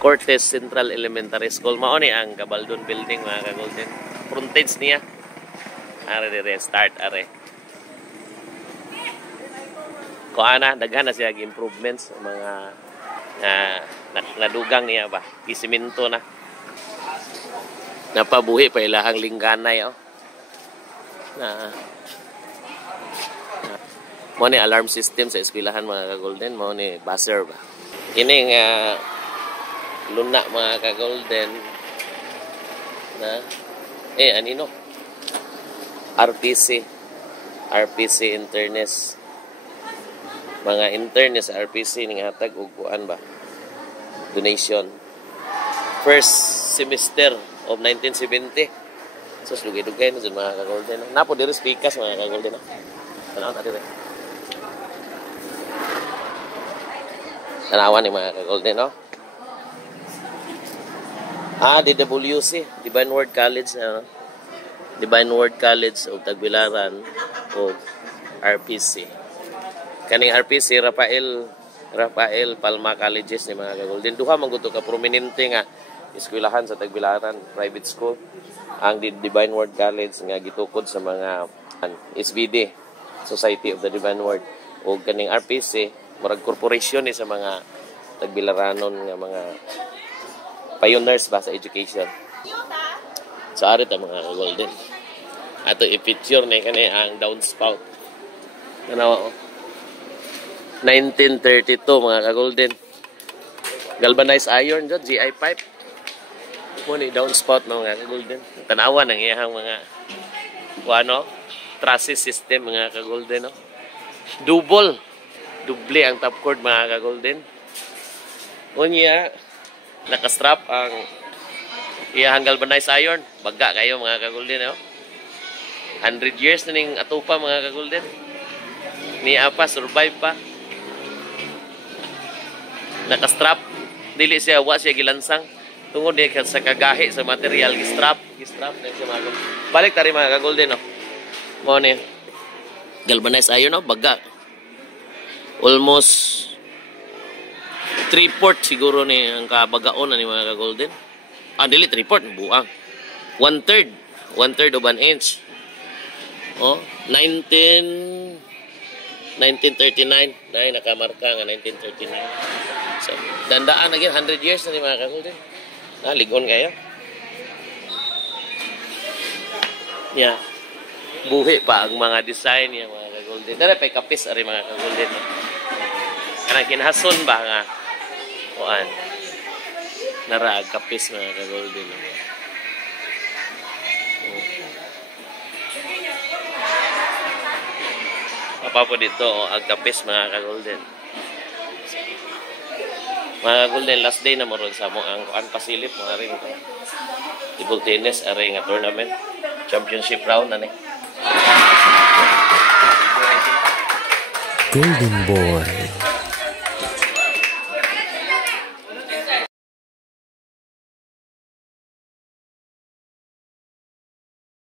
Cortez Central Elementary School. Mao ni ang Gabaldon building mga ka-golden. Frontage niya. Are dire start are. Ko ana daghan na siya improvements mga nadugang niya ba. Isimento na. Napabuhi pa ilahang lingganay oh. Mo ni alarm system sa eskwelahan mga ka-golden, mo ni buzzer ba. Kining luna mga ka-golden na anino RPC internes, mga internes sa RPC ning hatag og kuan ba donation first semester of 1970. So dugay-dugay na dyan mga ka-golden. Napo diri speakers mga ka-golden. Tanaw ta diri. Tanawan ni mga ka-golden no. DWC, Divine Word College Divine Word College of Tagbilaran o RPC. Kaning RPC Rafael Palma Colleges ni mga ka-golden. Duha man gud ka prominente nga eskwelahan sa Tagbilaran, private school. Ang Divine Word College nga gitukod sa mga SVD, Society of the Divine Word, o kaning RPC murag corporation ni sa mga Tagbilaranon nga mga pioneers ba sa education. So ari ta mga golden. Ato i-picture ni kani ang downspout. Tanawa 1932 mga ka-golden. Galvanized iron jud, GI pipe. Mo ni downspout mga ka-golden. Tanawa ng iyang mga trusses system mga ka-golden no. Double ang top cord mga ka-golden. Unya nakastrap ang iyang galvanized iron. Baga kayo mga ka-golden no. 100 years na ning atupa mga ka-golden. Niya pa survive pa. Nakastrap. Dili siya wa siya gilansang. Tungod ni sa kagahi sa material gistrap na siya mga ka-golden. Balik tari mga ka-golden no. Mo ni galvanized iron no, baga. Almost 3/4 siguro ni ang kabagaon ni mga ka-golden. Dili 3/4 buang. 1/3 of an inch. 1939 na nakamarka nga 1939. So, dandaan again 100 years na ni mga ka-golden. Ligon kayo. Yeah. Buhi pa ang mga design niya mga ka-golden. Dala pay kapis ari mga ka-golden. Kanang kinahason ba nga kuan. Nara kapis mga ka-golden. Apa po dito ang kapis mga ka-golden. Mga ka-golden last day na moron sa mo ang kuan pasilip mga ring table tennis ari nga tournament championship round ani. Golden Boy.